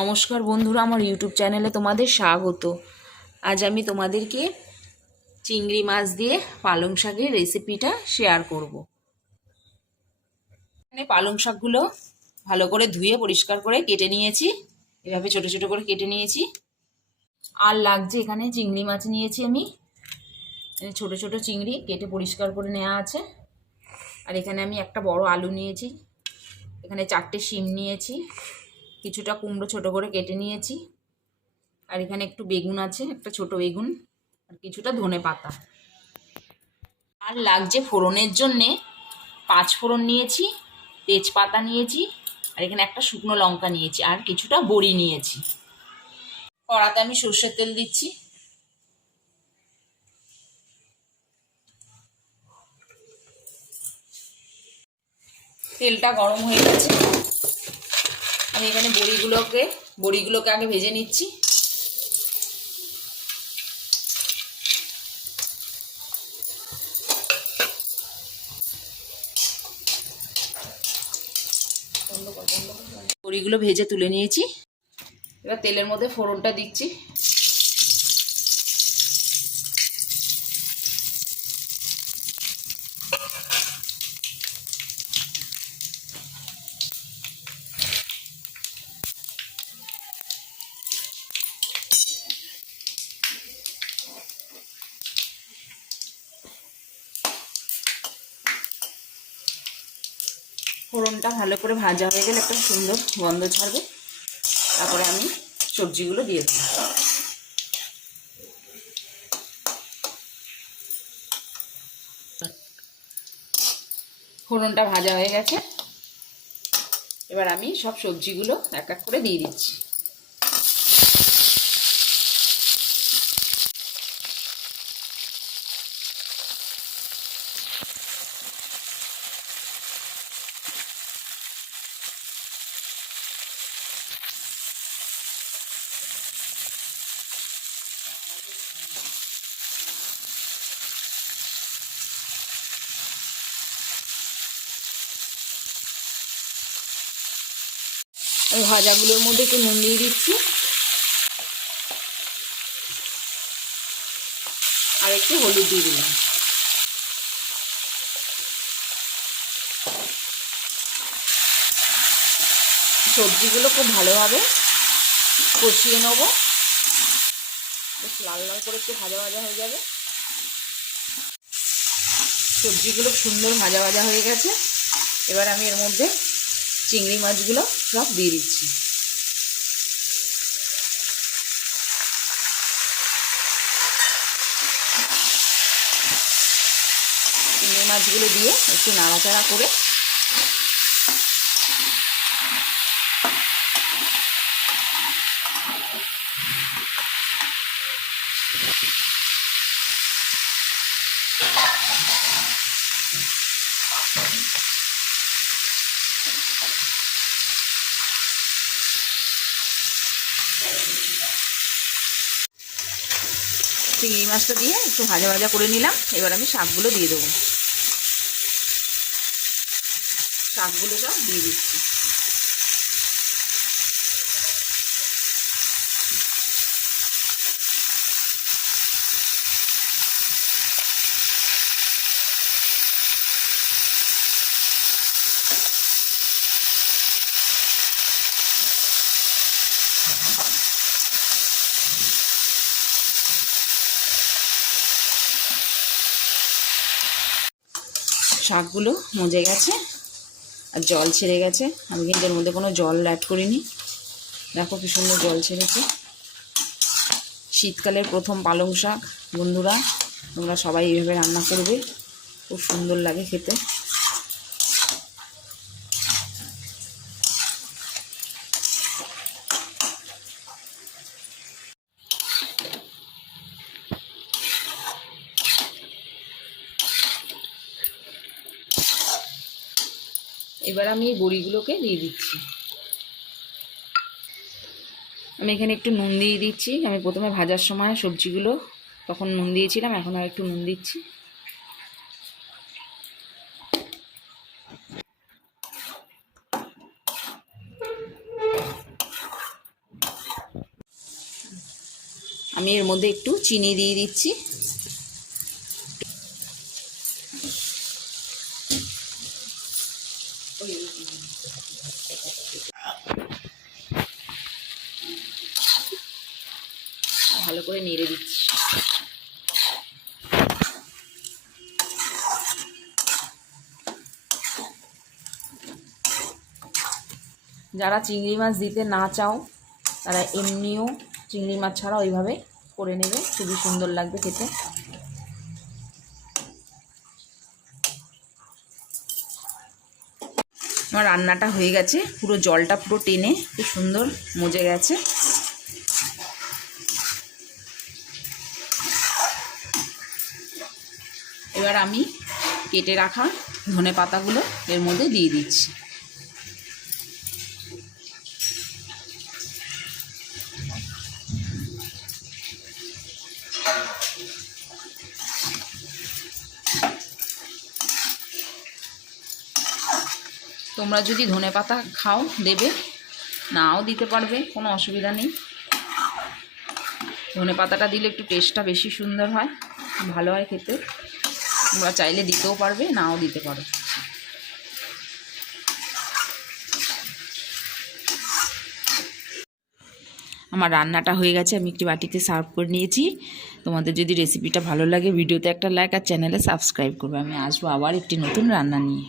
নমস্কার বন্ধুরা, আমার ইউটিউব চ্যানেলে তোমাদের স্বাগত। আজ আমি তোমাদেরকে চিংড়ি মাছ দিয়ে পালং শাকের রেসিপিটা শেয়ার করব। এখানে পালং শাকগুলো ভালো করে ধুয়ে পরিষ্কার করে কেটে নিয়েছি, এভাবে ছোট ছোট করে কেটে নিয়েছি। আর লাগছে এখানে চিংড়ি মাছ নিয়েছি আমি, ছোট ছোট চিংড়ি কেটে পরিষ্কার করে নেওয়া আছে। আর এখানে আমি একটা বড় আলু নিয়েছি, এখানে 4টে শিম নিয়েছি, কিছুটা কুমড়ো ছোট করে কেটে নিয়েছি, আর এখানে একটু বেগুন আছে, একটা ছোট বেগুন, আর কিছুটা ধনে পাতা। আর লাগছে ফোড়নের জন্যে 5 ফোড়ন নিয়েছি, তেজপাতা নিয়েছি, আর এখানে একটা শুকনো লঙ্কা নিয়েছি, আর কিছুটা বড়ি নিয়েছি। কড়াতে আমি সর্ষের তেল দিচ্ছি। তেলটা গরম হয়ে গেছে, আমি এখানে বড়িগুলোকে আগে ভেজে নিচ্ছি। বড়িগুলো ভেজে তুলে নিয়েছি, এবার তেলের মধ্যে ফোড়নটা দিচ্ছি। ফোড়নটা ভালো করে ভাজা হয়ে গেলে একটা সুন্দর গন্ধ ছাড়বে, তারপরে আমি সবজিগুলো দিয়ে দেব। ফোড়নটা ভাজা হয়ে গেছে, এবার আমি সব সবজিগুলো এক এক করে দিয়ে দিচ্ছি। ওই ভাজাগুলোর মধ্যে একটু নুন দিয়ে দিচ্ছি, আর একটু হলুদ দিয়ে দিলাম। সবজিগুলো খুব ভালোভাবে কষিয়ে নেব, বেশ লাল লাল করে একটু ভাজা ভাজা হয়ে যাবে। সবজিগুলো সুন্দর ভাজা ভাজা হয়ে গেছে, এবার আমি এর মধ্যে চিংড়ি মাছগুলো সব দিয়ে দিচ্ছি। চিংড়ি মাছগুলো দিয়ে একটু নাড়াচাড়া করে চিংড়ি মাছটা দিয়ে একটু ভাজা ভাজা করে নিলাম। এবার আমি শাকগুলো দিয়ে দেবো, শাকগুলো সব দিয়ে দিচ্ছি। শাকগুলো মজে গেছে আর জল ছেড়ে গেছে, আমি কিন্তু এর মধ্যে কোনো জল অ্যাড করিনি। দেখো কি সুন্দর জল ছেড়েছে। শীতকালের প্রথম পালং শাক, বন্ধুরা তোমরা সবাই এইভাবে রান্না করবে, খুব সুন্দর লাগে খেতে। এবার আমি এই বড়িগুলোকে দিয়ে দিচ্ছি। আমি এখানে একটু নুন দিয়ে দিচ্ছি, আমি প্রথমে ভাজার সময় সবজিগুলো তখন নুন দিয়েছিলাম, এখন আর একটু নুন দিচ্ছি। আমি এর মধ্যে একটু চিনি দিয়ে দিচ্ছি। ভালো করে নেড়ে দিচ্ছি। যারা চিংড়ি মাছ দিতে না চাও তারা এমনিও চিংড়ি মাছ ছাড়া ওইভাবে করে নেবে, খুবই সুন্দর লাগবে খেতে। আমার রান্নাটা হয়ে গেছে, পুরো জলটা পুরো টেনে খুব সুন্দর মজে গেছে। এবার আমি কেটে রাখা ধনে পাতাগুলো এর মধ্যে দিয়ে দিচ্ছি। তোমরা যদি ধনে পাতা খাও দেবে, নাও দিতে পারবে, কোনো অসুবিধা নেই। ধনে পাতাটা দিলে একটু টেস্টটা বেশি সুন্দর হয়, ভালো হয় খেতে। তোমরা চাইলে দিতেও পারবে, নাও দিতে পারো। আমার রান্নাটা হয়ে গেছে, আমি একটি বাটিতে সার্ভ করে নিয়েছি। তোমাদের যদি রেসিপিটা ভালো লাগে ভিডিওতে একটা লাইক আর চ্যানেলে সাবস্ক্রাইব করবে। আমি আসবো আবার একটি নতুন রান্না নিয়ে।